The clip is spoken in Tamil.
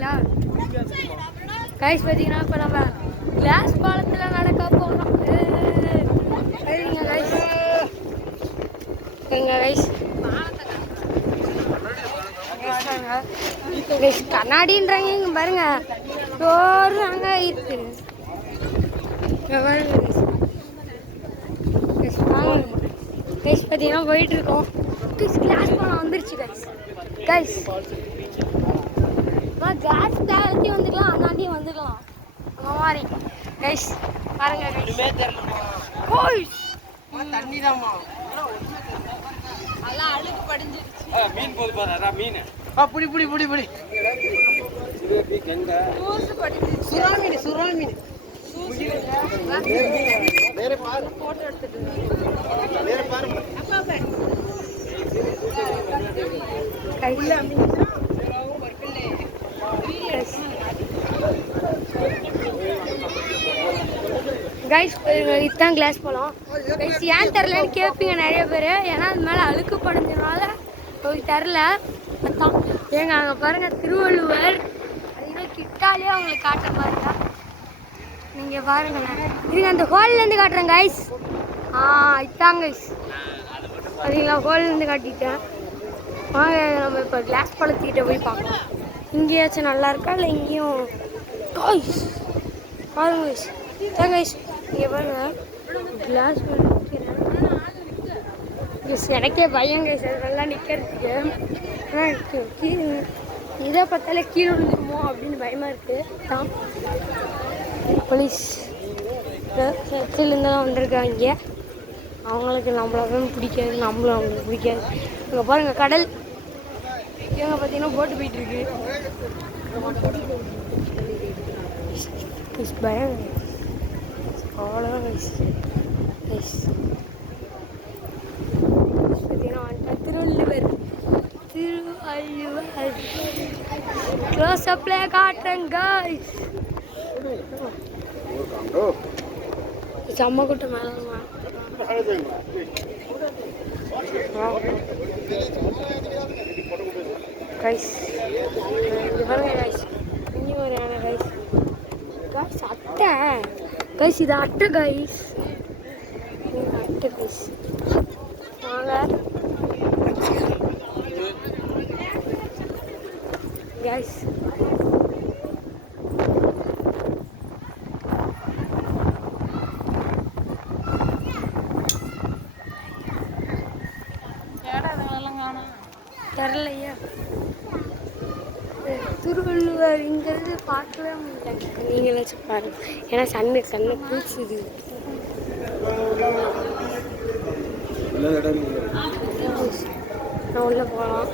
பார்க்குறீங்களா கைஸ்? பார்த்தீங்கன்னா இப்போ நம்ம கிளாஸ் பாலத்தில் நடக்க போகிறோம். சரிங்க கைஸ், எங்க கைஸ் கண்ணாடின்றாங்க. இங்கே பாருங்க டோரு அங்கே இருக்கு. கைஸ் பார்த்தீங்கன்னா போயிட்டு இருக்கோம். கிளாஸ் பாலம் வந்துருச்சு கைஸ். கைஸ் கிளாஸ் டேரக்டே வந்துக்கலாம், அண்ணாண்டியும் வந்துக்கலாம் அந்த மாதிரி. கைஸ் பாருங்க கைஸ், தண்ணி தான்மா அதெல்லாம் அழுக்கு படிஞ்சிருச்சு. மீன் போது பாரு மீன். புடி புடி புடி புடி தூசு படிஞ்சிருச்சு. சுறா மீன் வேற பாரு. போட்டோ எடுத்துட்டு வேற பாரு. கையில் கைஸ் இதுதான் கிளாஸ் போகலாம். கைஸ் ஏன் தெரிலன்னு கேட்பீங்க நிறைய பேர். ஏன்னா அது மேலே அழுக்கு படைஞ்சதுனால தெரில. அதான் ஏங்க அங்கே பாருங்கள் திருவள்ளுவர். அது கிட்டாலே அவங்களுக்கு காட்ட பாருங்க. நீங்கள் பாருங்களேன், இருங்க அந்த ஹோல்லேருந்து காட்டுறேன் கைஸ். இதாங்க கைஸ், அதுங்களா ஹோல்லேருந்து காட்டிட்டேன். வாங்க நம்ம இப்போ கிளாஸ் பழத்துக்கிட்ட போய் பார்க்கலாம். இங்கேயாச்சும் நல்லா இருக்கா இல்லை இங்கேயும்? கைஸ் பாருங்க கைஸ், இதான் கைஸ் இங்கே பாருங்க கிளாஸ் எனக்கே பயம் கைஸ் அது நல்லா நிற்கிறதுக்கு. இதை பார்த்தாலே கீழே விழுந்துருமோ அப்படின்னு பயமாக இருக்குது. தான் போலீஸ் சர்ச்சிலேருந்து தான் வந்திருக்காங்க. இங்கே அவங்களுக்கு நம்மளும் பிடிக்காது, நம்மளும் அவங்களுக்கு பிடிக்காது. இங்கே பாருங்கள் கடல். இவங்க பார்த்தீங்கன்னா போட்டு போயிட்டுருக்கு. பயம் அவ்வளோதான் கைஸ். பார்த்தீங்கன்னா திருவள்ளுவர் க்ளோஸ் அப்ல காட்டுறேன் கைஸ். செம்ம கூட்டம் மேலே கைஸ். இது பாருங்க கைஸ், இங்கே ஒரு யானை கைஸ். கைஸ் அட்டை கைஸ், இது அட்டை கைஸ், அட்டை கைஸ். வாங்க கைஸ். தெரிலையா திருவள்ளுவர்ங்கிறது பார்க்கவே முடியல. நீங்களாச்சும் பாருங்க, ஏன்னா கண்ணு பூச்சுது. நான் உள்ள போகலாம்.